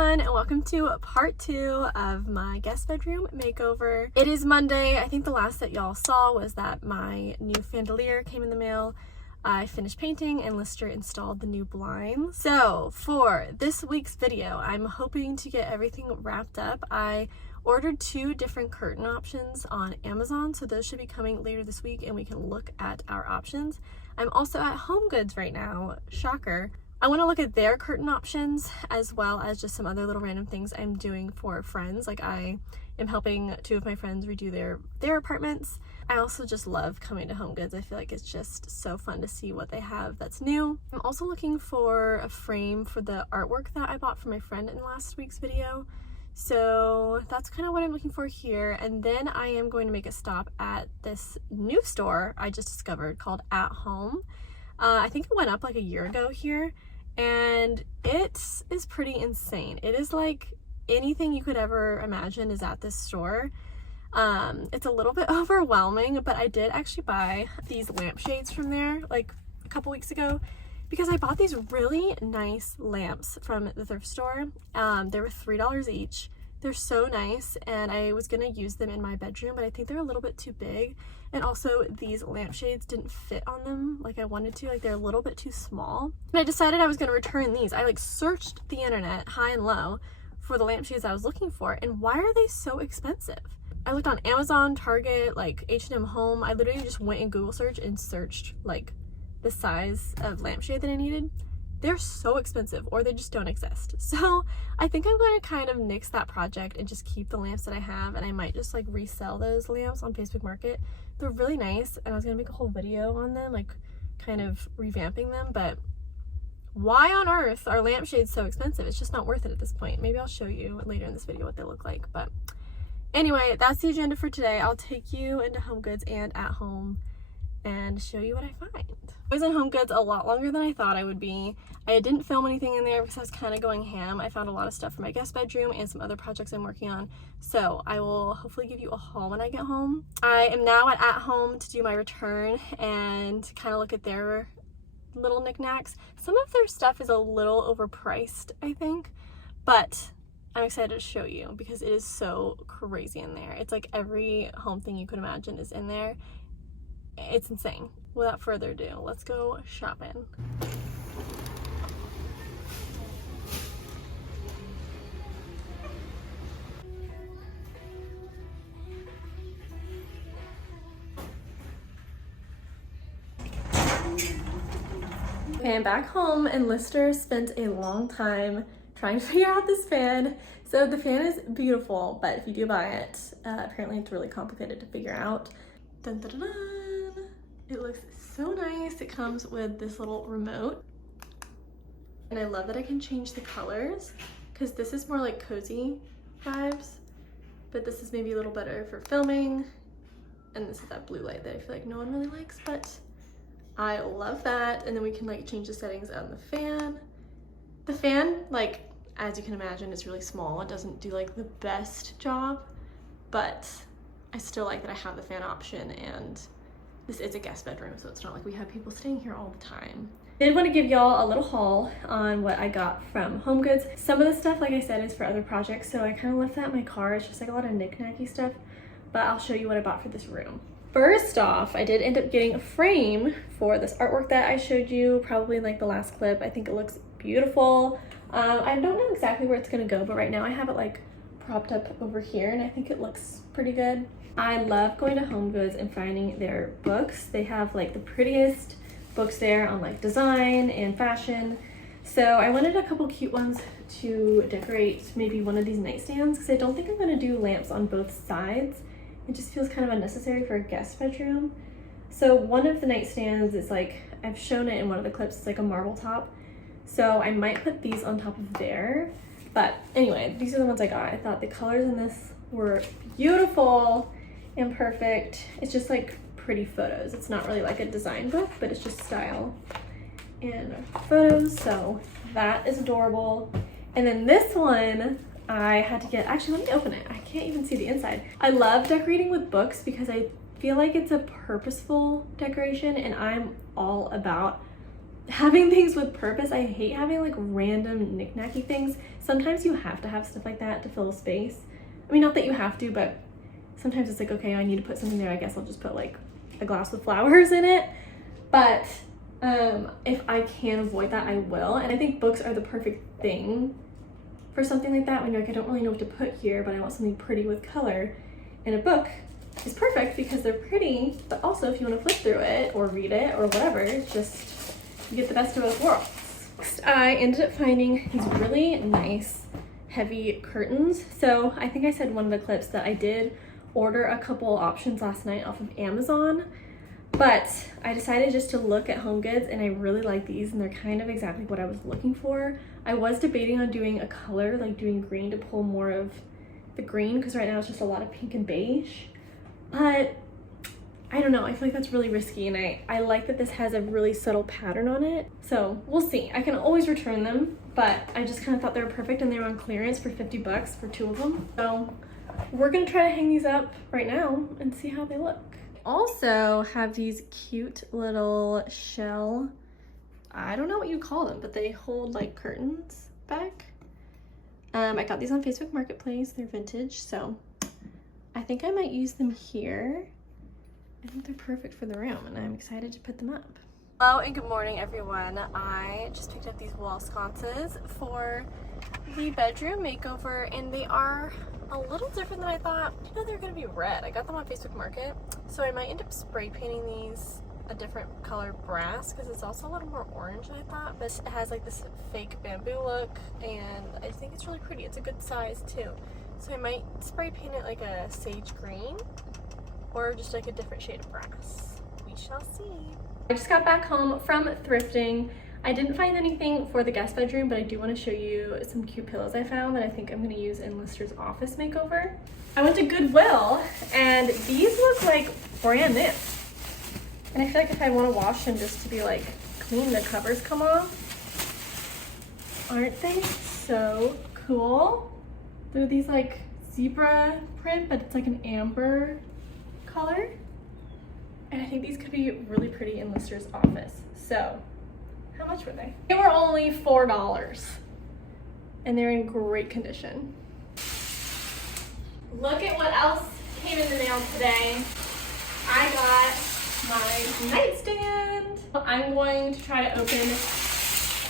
everyone, and welcome to part 2 of my guest bedroom makeover. It is Monday. I think the last that y'all saw was that my new chandelier came in the mail. I finished painting and Lister installed the new blinds. So for this week's video, I'm hoping to get everything wrapped up. I ordered 2 different curtain options on Amazon, so those should be coming later this week and we can look at our options. I'm also at HomeGoods right now, shocker. I want to look at their curtain options as well as just some other little random things I'm doing for friends. Like I am helping 2 of my friends redo their apartments. I also just love coming to HomeGoods. I feel like it's just so fun to see what they have that's new. I'm also looking for a frame for the artwork that I bought for my friend in last week's video. So that's kind of what I'm looking for here. And then I am going to make a stop at this new store I just discovered called At Home. I think it went up like a year ago here. And it is pretty insane. It is like anything you could ever imagine is at this store. It's a little bit overwhelming, but I did actually buy these lampshades from there like a couple weeks ago because I bought these really nice lamps from the thrift store. They were $3 each. They're so nice, and I was gonna use them in my bedroom, but I think they're a little bit too big. And also these lampshades didn't fit on them like I wanted to, like they're a little bit too small. And I decided I was gonna return these. I like searched the internet high and low for the lampshades I was looking for, and why are they so expensive? I looked on Amazon, Target, like H&M Home. I literally just went in Google search and searched like the size of lampshade that I needed. They're so expensive, or they just don't exist. So I think I'm going to kind of nix that project and just keep the lamps that I have, and I might just like resell those lamps on Facebook Market. They're really nice, and I was gonna make a whole video on them, like kind of revamping them, but why on earth are lampshades so expensive? It's just not worth it at this point. Maybe I'll show you later in this video what they look like, but anyway, that's the agenda for today. I'll take you into HomeGoods and At Home and show you what I find. I was in HomeGoods a lot longer than I thought I would be. I didn't film anything in there because I was kind of going ham. I found a lot of stuff for my guest bedroom and some other projects I'm working on. So I will hopefully give you a haul when I get home. I am now at Home to do my return and kind of look at their little knickknacks. Some of their stuff is a little overpriced, I think, but I'm excited to show you because it is so crazy in there. It's like every home thing you could imagine is in there. It's insane. Without further ado, let's go shopping. Okay, I'm back home, and Lister spent a long time trying to figure out this fan. So the fan is beautiful, but if you do buy it, apparently it's really complicated to figure out. Dun, dun, dun, dun. It looks so nice. It comes with this little remote. And I love that I can change the colors because this is more like cozy vibes, but this is maybe a little better for filming. And this is that blue light that I feel like no one really likes, but I love that. And then we can like change the settings on the fan. The fan, like, as you can imagine, is really small. It doesn't do like the best job, but I still like that I have the fan option, and this is a guest bedroom, so it's not like we have people staying here all the time. I did want to give y'all a little haul on what I got from HomeGoods. Some of the stuff, like I said, is for other projects, so I kind of left that in my car. It's just like a lot of knick-knacky stuff, but I'll show you what I bought for this room. First off, I did end up getting a frame for this artwork that I showed you probably in like the last clip. I think it looks beautiful. I don't know exactly where it's gonna go, but right now I have it like propped up over here, and I think it looks pretty good. I love going to HomeGoods and finding their books. They have like the prettiest books there on like design and fashion. So I wanted a couple cute ones to decorate maybe one of these nightstands because I don't think I'm going to do lamps on both sides. It just feels kind of unnecessary for a guest bedroom. So one of the nightstands is like, I've shown it in one of the clips, it's like a marble top. So I might put these on top of there. But anyway, these are the ones I got. I thought the colors in this were beautiful and perfect. It's just like pretty photos. It's not really like a design book, but it's just style and photos. So that is adorable. And then this one I had to get, actually let me open it. I can't even see the inside. I love decorating with books because I feel like it's a purposeful decoration, and I'm all about having things with purpose. I hate having like random knick-knacky things. Sometimes you have to have stuff like that to fill a space. I mean, not that you have to, but sometimes it's like, okay, I need to put something there. I guess I'll just put like a glass with flowers in it. But if I can avoid that, I will. And I think books are the perfect thing for something like that when you're like, I don't really know what to put here, but I want something pretty with color. And a book is perfect because they're pretty, but also if you want to flip through it or read it or whatever, it's just, you get the best of both worlds. Next, I ended up finding these really nice heavy curtains. So I think I said in one of the clips that I did order a couple options last night off of Amazon, but I decided just to look at HomeGoods and I really like these and they're kind of exactly what I was looking for. I was debating on doing a color, like doing green to pull more of the green, because right now it's just a lot of pink and beige, but I don't know, I feel like that's really risky, and I like that this has a really subtle pattern on it, so we'll see. I can always return them, but I just kind of thought they were perfect and they were on clearance for 50 bucks for 2 of them. So we're gonna try to hang these up right now and see how they look. Also have these cute little shell, I don't know what you call them, but they hold like curtains back. I got these on Facebook Marketplace. They're vintage, so I think I might use them here. I think they're perfect for the room and I'm excited to put them up. Hello and good morning, everyone. I just picked up these wall sconces for the bedroom makeover and they are a little different than I thought. I didn't know they were going to be red. I got them on Facebook Market, so I might end up spray painting these a different color brass because it's also a little more orange than I thought, but it has like this fake bamboo look and I think it's really pretty. It's a good size too, so I might spray paint it like a sage green or just like a different shade of brass. We shall see. I just got back home from thrifting. I didn't find anything for the guest bedroom, but I do want to show you some cute pillows I found that I think I'm going to use in Lister's office makeover. I went to Goodwill and these look like brand new. And I feel like if I want to wash them just to be like clean, the covers come off. Aren't they so cool? They're these like zebra print, but it's like an amber color. And I think these could be really pretty in Lister's office. So, how much were they? They were only $4. And they're in great condition. Look at what else came in the mail today. I got my nightstand. I'm going to try to open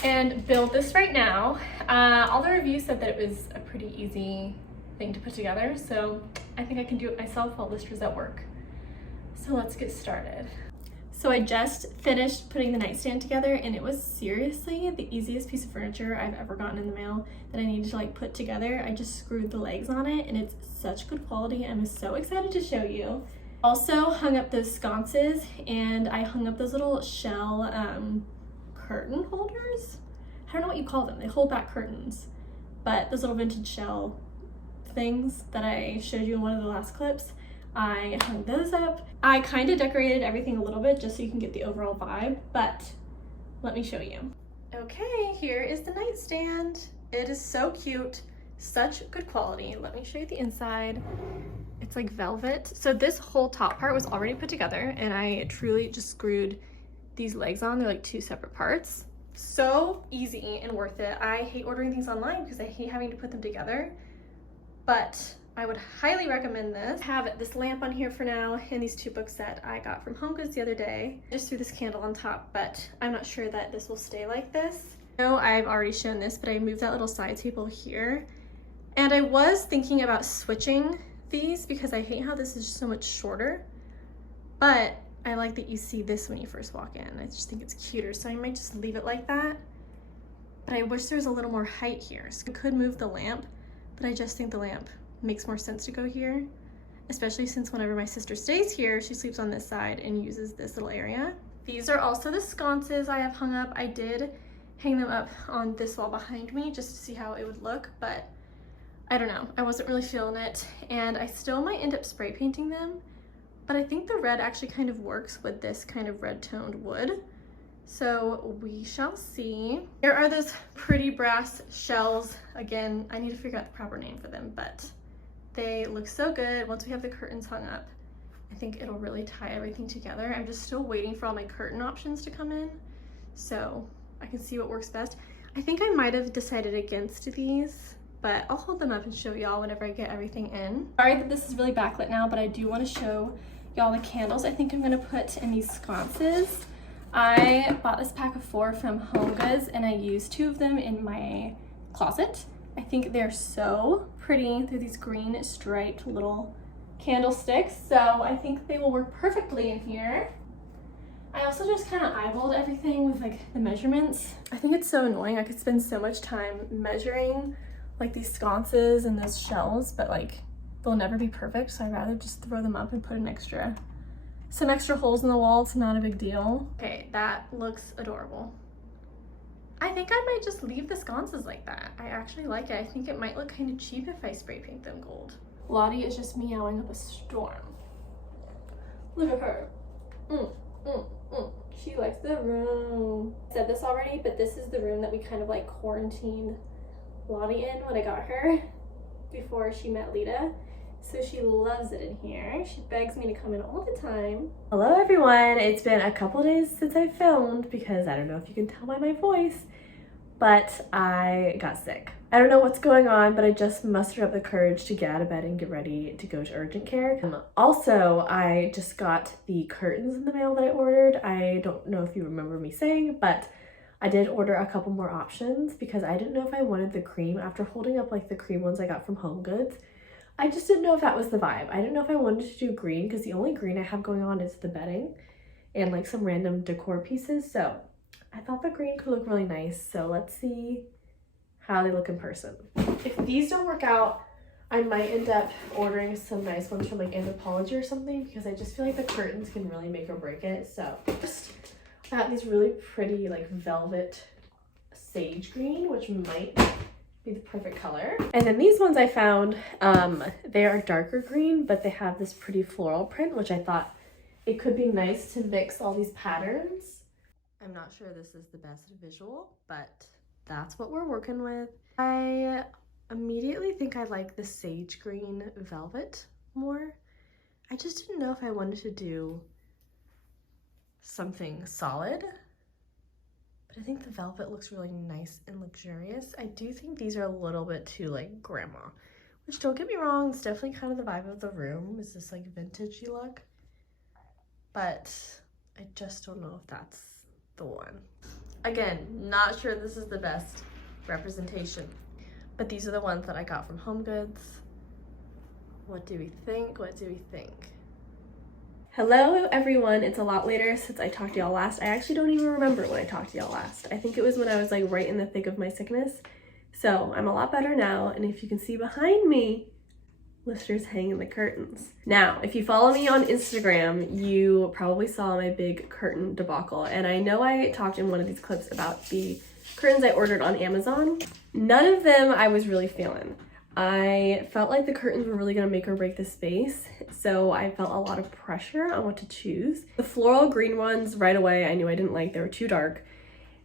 and build this right now. All the reviews said that it was a pretty easy thing to put together, so I think I can do it myself while Lister's at work. So let's get started. So I just finished putting the nightstand together and it was seriously the easiest piece of furniture I've ever gotten in the mail that I needed to like put together. I just screwed the legs on it and it's such good quality. I'm so excited to show you. Also hung up those sconces and I hung up those little shell curtain holders. I don't know what you call them. They hold back curtains, but those little vintage shell things that I showed you in one of the last clips, I hung those up. I kind of decorated everything a little bit just so you can get the overall vibe, but let me show you. Okay, here is the nightstand. It is so cute, such good quality. Let me show you the inside. It's like velvet. So this whole top part was already put together and I truly just screwed these legs on. They're like 2 separate parts. So easy and worth it. I hate ordering things online because I hate having to put them together, but I would highly recommend this. I have this lamp on here for now and these 2 books that I got from HomeGoods the other day. I just threw this candle on top, but I'm not sure that this will stay like this. I know I've already shown this, but I moved that little side table here. And I was thinking about switching these because I hate how this is so much shorter, but I like that you see this when you first walk in. I just think it's cuter, so I might just leave it like that. But I wish there was a little more height here. So I could move the lamp, but I just think the lamp makes more sense to go here, especially since whenever my sister stays here, she sleeps on this side and uses this little area. These are also the sconces I have hung up. I did hang them up on this wall behind me just to see how it would look, but I don't know, I wasn't really feeling it, and I still might end up spray painting them, but I think the red actually kind of works with this kind of red toned wood, so we shall see. There are those pretty brass shells. Again, I need to figure out the proper name for them, but they look so good. Once we have the curtains hung up, I think it'll really tie everything together. I'm just still waiting for all my curtain options to come in, so I can see what works best. I think I might have decided against these, but I'll hold them up and show y'all whenever I get everything in. Sorry that this is really backlit now, but I do want to show y'all the candles I think I'm going to put in these sconces. I bought this pack of 4 from HomeGoods and I used 2 of them in my closet. I think they're so pretty. They're these green striped little candlesticks, so I think they will work perfectly in here. I also just kind of eyeballed everything with like the measurements. I think it's so annoying. I could spend so much time measuring like these sconces and those shells, but like they'll never be perfect, so I'd rather just throw them up and put some extra holes in the wall. It's not a big deal. Okay, that looks adorable. I think I might just leave the sconces like that. I actually like it. I think it might look kind of cheap if I spray paint them gold. Lottie is just meowing up a storm. Look at her. She likes the room. I said this already, but this is the room that we kind of like quarantined Lottie in when I got her before she met Lita. So she loves it in here. She begs me to come in all the time. Hello everyone. It's been a couple days since I filmed because I don't know if you can tell by my voice, but I got sick. I don't know what's going on, but I just mustered up the courage to get out of bed and get ready to go to urgent care. Also, I just got the curtains in the mail that I ordered. I don't know if you remember me saying, but I did order a couple more options because I didn't know if I wanted the cream after holding up like the cream ones I got from HomeGoods. I just didn't know if that was the vibe. I didn't know if I wanted to do green because the only green I have going on is the bedding and like some random decor pieces. So I thought the green could look really nice. So let's see how they look in person. If these don't work out, I might end up ordering some nice ones from like Anthropologie or something because I just feel like the curtains can really make or break it. So first, I got these really pretty like velvet sage green, which might be the perfect color. And then these ones I found, they are darker green, but they have this pretty floral print, which I thought it could be nice to mix all these patterns. I'm not sure this is the best visual, but that's what we're working with. I immediately think I like the sage green velvet more. I just didn't know if I wanted to do something solid, but I think the velvet looks really nice and luxurious. I do think these are a little bit too like grandma, which don't get me wrong, it's definitely kind of the vibe of the room, is this like vintagey look, but I just don't know if that's the one. Again, not sure this is the best representation, but these are the ones that I got from HomeGoods. What do we think? What do we think? Hello everyone, it's a lot later since I talked to y'all last. I actually don't even remember when I talked to y'all last. I think it was when I was like right in the thick of my sickness. So I'm a lot better now, and if you can see behind me, Lister's hanging the curtains. Now, if you follow me on Instagram, you probably saw my big curtain debacle, and I know I talked in one of these clips about the curtains I ordered on Amazon. None of them I was really feeling. I felt like the curtains were really gonna make or break the space, so I felt a lot of pressure on what to choose. The floral green ones, right away, I knew I didn't like. They were too dark.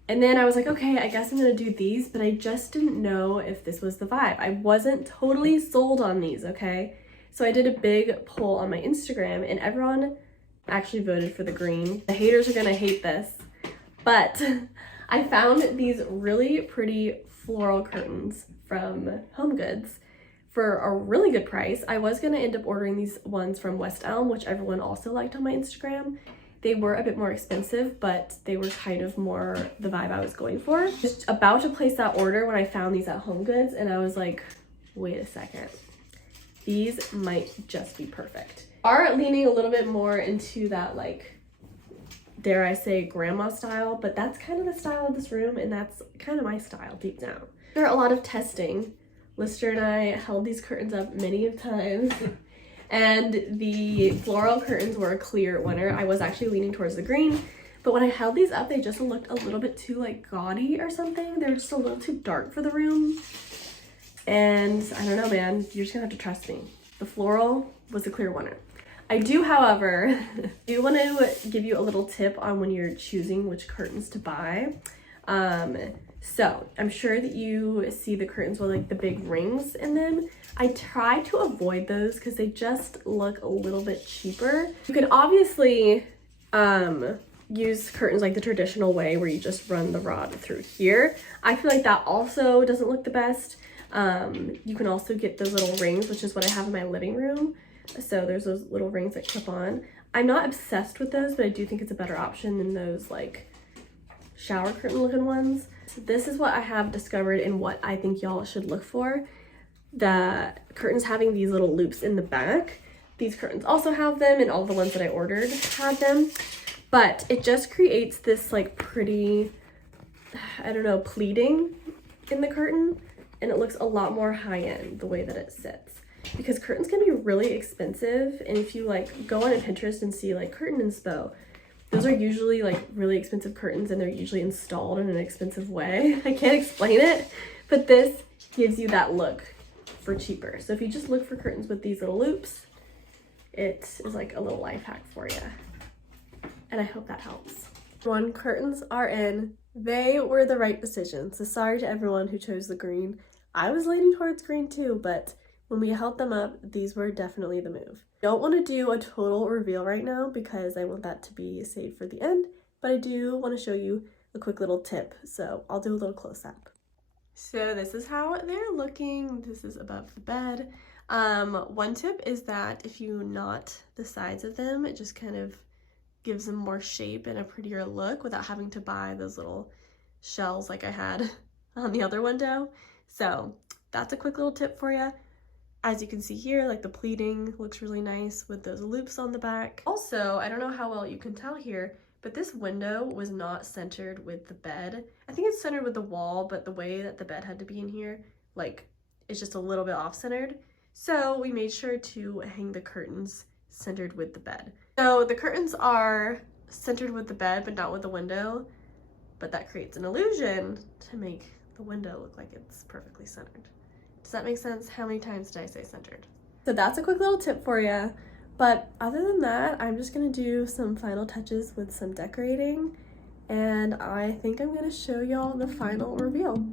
And then I was like, okay, I guess I'm gonna do these, but I just didn't know if this was the vibe. I wasn't totally sold on these, okay? So I did a big poll on my Instagram, and everyone actually voted for the green. The haters are gonna hate this, but I found these really pretty floral curtains from HomeGoods for a really good price. I was gonna end up ordering these ones from West Elm, which everyone also liked on my Instagram. They were a bit more expensive, but they were kind of more the vibe I was going for. Just about to place that order when I found these at HomeGoods, and I was like, wait a second, these might just be perfect. Are leaning a little bit more into that, like, dare I say, grandma style, but that's kind of the style of this room, and that's kind of my style deep down. After a lot of testing, Lister and I held these curtains up many times, and the floral curtains were a clear winner. I was actually leaning towards the green, but when I held these up, they just looked a little bit too like gaudy or something. They were just a little too dark for the room, and I don't know, man, you're just gonna have to trust me. The floral was a clear winner. I do, however, want to give you a little tip on when you're choosing which curtains to buy. So I'm sure that you see the curtains with like the big rings in them. I try to avoid those because they just look a little bit cheaper. You can obviously use curtains like the traditional way where you just run the rod through here. I feel like that also doesn't look the best. You can also get those little rings, which is what I have in my living room. So there's those little rings that clip on. I'm not obsessed with those, but I do think it's a better option than those like shower curtain looking ones. So this is what I have discovered and what I think y'all should look for. The curtains having these little loops in the back. These curtains also have them, and all the ones that I ordered had them. But it just creates this like pretty, I don't know, pleating in the curtain. And it looks a lot more high-end the way that it sits. Because curtains can be really expensive, and if you like go on Pinterest and see like curtain inspo, those are usually like really expensive curtains, and they're usually installed in an expensive way. I can't explain it, but this gives you that look for cheaper. So if you just look for curtains with these little loops, it is like a little life hack for you. And I hope that helps. One, curtains are in. They were the right decision. So sorry to everyone who chose the green. I was leaning towards green too, but when we held them up, these were definitely the move. Don't want to do a total reveal right now because I want that to be saved for the end, but I do want to show you a quick little tip. So I'll do a little close up. So this is how they're looking. This is above the bed. One tip is that if you knot the sides of them, it just kind of gives them more shape and a prettier look without having to buy those little shells like I had on the other window. So that's a quick little tip for you. As you can see here, like the pleating looks really nice with those loops on the back. Also, I don't know how well you can tell here, but this window was not centered with the bed. I think it's centered with the wall, but the way that the bed had to be in here, like, it's just a little bit off-centered. So we made sure to hang the curtains centered with the bed. So the curtains are centered with the bed, but not with the window, but that creates an illusion to make the window look like it's perfectly centered. Does that make sense? How many times did I say centered? So that's a quick little tip for you. But other than that, I'm just gonna do some final touches with some decorating, and I think I'm gonna show y'all the final reveal.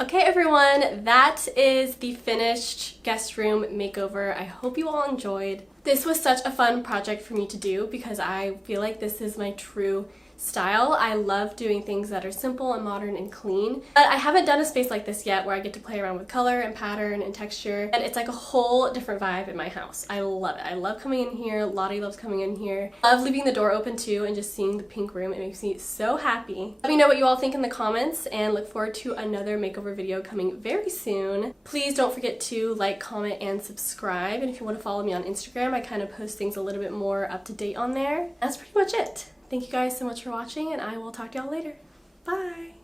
Okay everyone, that is the finished guest room makeover. I hope you all enjoyed. This was such a fun project for me to do because I feel like this is my true style. I love doing things that are simple and modern and clean, but I haven't done a space like this yet where I get to play around with color and pattern and texture, and it's like a whole different vibe in my house. I love it. I love coming in here. Lottie loves coming in here. I love leaving the door open too and just seeing the pink room. It makes me so happy. Let me know what you all think in the comments, and look forward to another makeover video coming very soon. Please don't forget to like, comment, and subscribe, and if you want to follow me on Instagram, I kind of post things a little bit more up to date on there. That's pretty much it. Thank you guys so much for watching, and I will talk to y'all later. Bye!